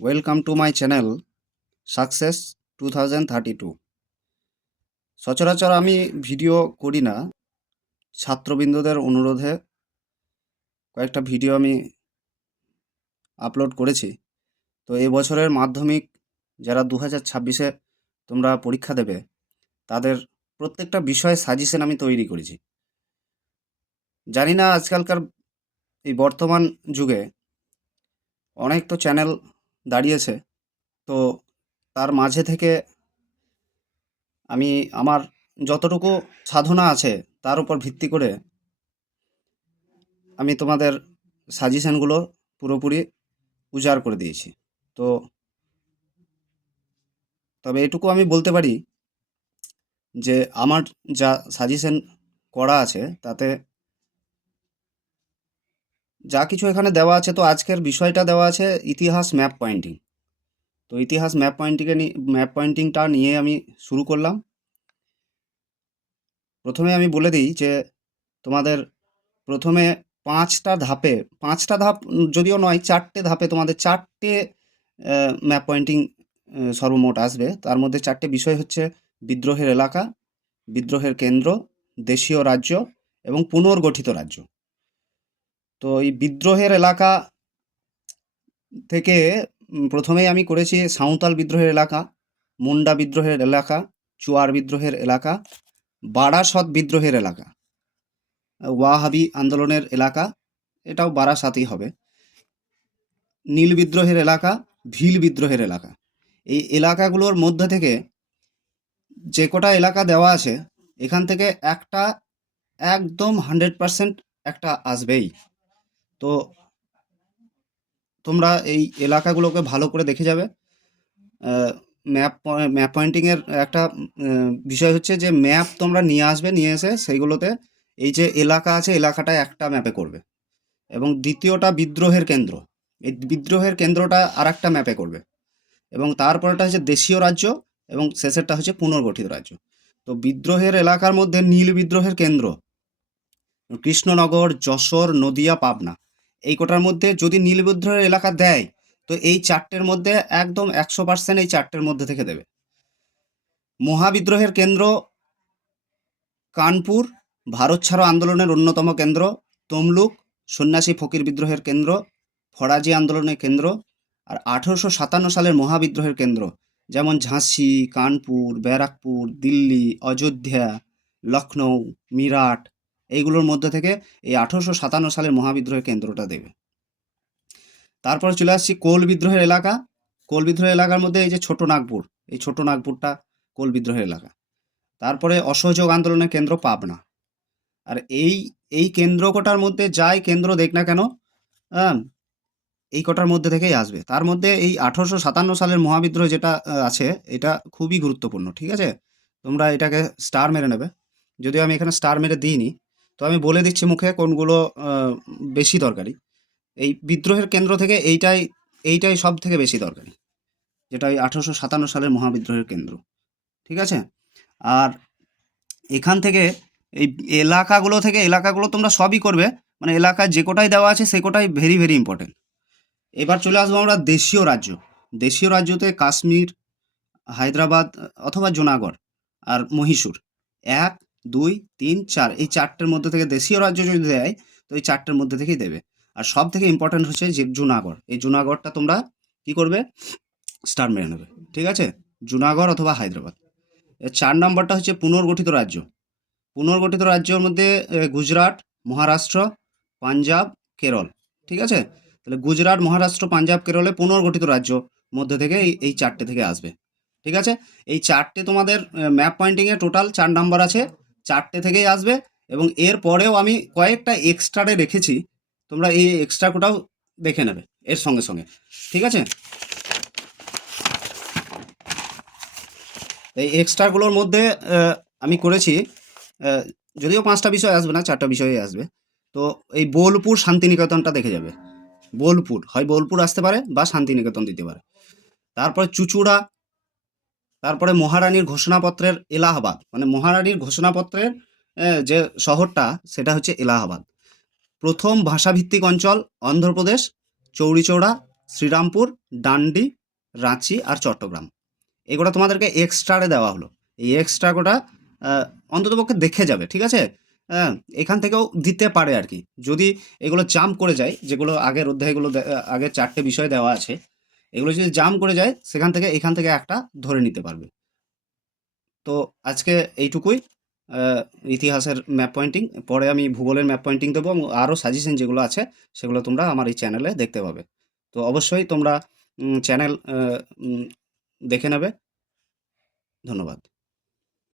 Welcome to my channel success 2032। সচরাচর আমি video করি না, ছাত্রবৃন্দদের অনুরোধে কয়েকটা ভিডিও আমি আপলোড করেছি। তো এই বছরের মাধ্যমিক যারা 2026-এ তোমরা পরীক্ষা দেবে, তাদের প্রত্যেকটা বিষয়ে সাজেশন আমি তৈরি করেছি। জানি না আজকালকার এই বর্তমান যুগে অনেক তো চ্যানেল দাঁড়িয়েছে, তো তার মাঝে থেকে আমি আমার যতটুকু সাধনা আছে তার উপর ভিত্তি করে আমি তোমাদের সাজেশনগুলো পুরোপুরি উজাড় করে দিয়েছি। তো তবে এটুকু আমি বলতে পারি যে আমার যা সাজেশন করা আছে তাতে যা কিছু এখানে দেওয়া আছে, তো আজকের বিষয়টা দেওয়া আছে ইতিহাস ম্যাপ পয়েন্টিং। তো ইতিহাস ম্যাপ পয়েন্টিংটা নিয়ে আমি শুরু করলাম। প্রথমে আমি বলে দিই যে তোমাদের প্রথমে পাঁচটা ধাপ যদিও নয়, 4টে ধাপে তোমাদের 4টে ম্যাপ পয়েন্টিং সর্বমোট আসবে। তার মধ্যে 4টে বিষয় হচ্ছে বিদ্রোহের এলাকা, বিদ্রোহের কেন্দ্র, দেশীয় রাজ্য এবং পুনর্গঠিত রাজ্য। তো এই বিদ্রোহের এলাকা থেকে প্রথমেই আমি করেছি সাঁওতাল বিদ্রোহের এলাকা, মুন্ডা বিদ্রোহের এলাকা, চুয়ার বিদ্রোহের এলাকা, বারাসত বিদ্রোহের এলাকা, ওয়াহাবি আন্দোলনের এলাকা, এটাও বারাসাতই হবে, নীল বিদ্রোহের এলাকা, ভিল বিদ্রোহের এলাকা। এই এলাকাগুলোর মধ্যে থেকে যে কটা এলাকা দেওয়া আছে, এখান থেকে একটা একদম 100% একটা আসবেই। তো তোমরা এই এলাকাগুলোকে ভালো করে দেখে যাবে। ম্যাপ পয়েন্টিংয়ের একটা বিষয় হচ্ছে যে ম্যাপ তোমরা নিয়ে আসবে, নিয়ে এসে সেইগুলোতে এই যে এলাকা আছে এলাকাটা একটা ম্যাপে করবে, এবং দ্বিতীয়টা বিদ্রোহের কেন্দ্র, এই বিদ্রোহের কেন্দ্রটা আর একটা ম্যাপে করবে, এবং তারপরেটা হচ্ছে দেশীয় রাজ্য, এবং শেষেরটা হচ্ছে পুনর্গঠিত রাজ্য। তো বিদ্রোহের এলাকার মধ্যে নীল বিদ্রোহের কেন্দ্র কৃষ্ণনগর, যশোর, নদিয়া, পাবনা, এই কোটার মধ্যে যদি নীল বিদ্রোহের এলাকা দেয়, তো এই 4টের মধ্যে একদম 100% এই 4টের মধ্যে থেকে দেবে। মহাবিদ্রোহের কেন্দ্র কানপুর, ভারত ছাড়ো আন্দোলনের অন্যতম কেন্দ্র তমলুক, সন্ন্যাসী ফকির বিদ্রোহের কেন্দ্র ফরাজি আন্দোলনের কেন্দ্র। আর 1857 সালের মহাবিদ্রোহের কেন্দ্র যেমন ঝাঁসি, কানপুর, ব্যারাকপুর, দিল্লি, অযোধ্যা, লখনৌ, মিরাট, এইগুলোর মধ্যে থেকে এই 1857 সালের মহাবিদ্রোহের কেন্দ্রটা দেবে। তারপরে চলে আসছি কোল বিদ্রোহের এলাকা। কোল বিদ্রোহের এলাকার মধ্যে এই যে ছোট নাগপুর, এই ছোট নাগপুরটা কোল বিদ্রোহের এলাকা। তারপরে অসহযোগ আন্দোলনের কেন্দ্র পাবনা। আর এই এই কেন্দ্র কোটার মধ্যে যাই কেন্দ্র দেখ না কেন, হ্যাঁ, এই কটার মধ্যে থেকেই আসবে। তার মধ্যে এই 1857 সালের মহাবিদ্রোহ যেটা আছে, এটা খুবই গুরুত্বপূর্ণ, ঠিক আছে? তোমরা এটাকে স্টার মেরে নেবে। যদিও আমি এখানে স্টার মেরে দিইনি, তো আমি বলে দিচ্ছি মুখে কোনগুলো বেশি দরকারি। এই বিদ্রোহের কেন্দ্র থেকে এইটাই সব থেকে বেশি দরকারি, যেটা ওই 1857 সালের মহাবিদ্রোহের কেন্দ্র, ঠিক আছে? আর এখান থেকে এই এলাকাগুলো তোমরা সবই করবে, মানে এলাকায় যে কোটাই দেওয়া আছে সে কোটাই ভেরি ভেরি ইম্পর্টেন্ট। এবার চলে আসবো আমরা দেশীয় রাজ্য। দেশীয় রাজ্যতে কাশ্মীর, হায়দ্রাবাদ অথবা জুনাগড় আর মহীশূর, 1, 2, 3, 4, এই 4টের মধ্যে থেকে দেশীয় রাজ্য যদি দেয়, তো এই 4টের মধ্যে থেকেই দেবে। আর সব থেকে ইম্পর্টেন্ট হচ্ছে যে জুনাগড়, এই জুনাগড়টা তোমরা কি করবে, স্টার মেরে নেবে, ঠিক আছে? জুনাগড় অথবা হায়দ্রাবাদ। 4 নম্বরটা হচ্ছে পুনর্গঠিত রাজ্য। পুনর্গঠিত রাজ্যের মধ্যে গুজরাট, মহারাষ্ট্র, পাঞ্জাব, কেরল, ঠিক আছে? তাহলে গুজরাট, মহারাষ্ট্র, পাঞ্জাব, কেরলে পুনর্গঠিত রাজ্য মধ্যে থেকে এই 4টে থেকে আসবে, ঠিক আছে? এই 4টে তোমাদের ম্যাপ পয়েন্টিংয়ে টোটাল 4 নাম্বার আছে, 4টে থেকেই আসবে। এবং এর পরেও আমি কয়েকটা এক্সট্রারে রেখেছি, তোমরা এই এক্সট্রা কোটাও দেখে নেবে এর সঙ্গে সঙ্গে, ঠিক আছে? এই এক্সট্রাগুলোর মধ্যে আমি করেছি, আহ, যদিও 5টা বিষয় আসবে না, 4টা বিষয়ই আসবে। তো এই বোলপুর শান্তিনিকেতনটা দেখে যাবে। বোলপুর হয়, বোলপুর আসতে পারে বা শান্তিনিকেতন দিতে পারে। তারপরে চুচুড়া, তারপরে মহারানীর ঘোষণাপত্রের এলাহাবাদ, মানে মহারানীর ঘোষণাপত্রের যে শহরটা সেটা হচ্ছে এলাহাবাদ। প্রথম ভাষাভিত্তিক অঞ্চল অন্ধ্রপ্রদেশ, চৌরিচৌড়া, শ্রীরামপুর, ডান্ডি, রাঁচি আর চট্টগ্রাম। এগুলো তোমাদেরকে এক্সট্রারে দেওয়া হলো। এই এক্সট্রা গোটা অন্ততপক্ষে দেখে যাবে, ঠিক আছে? হ্যাঁ, এখান থেকেও দিতে পারে আর কি। যদি এগুলো জাম্প করে যায়, যেগুলো আগের অধ্যায়গুলো আগের 4টে বিষয় দেওয়া আছে, এগুলো যদি জাম্প করে যায় সেখান থেকে এখান থেকে একটা ধরে নিতে পারবে। তো আজকে এইটুকুই ইতিহাসের ম্যাপ পয়েন্টিং। পরে আমি ভূগোলের ম্যাপ পয়েন্টিং দেবো এবং আরও সাজেশন যেগুলো আছে সেগুলো তোমরা আমার এই চ্যানেলে দেখতে পাবে। তো অবশ্যই তোমরা চ্যানেল দেখে নেবে। ধন্যবাদ।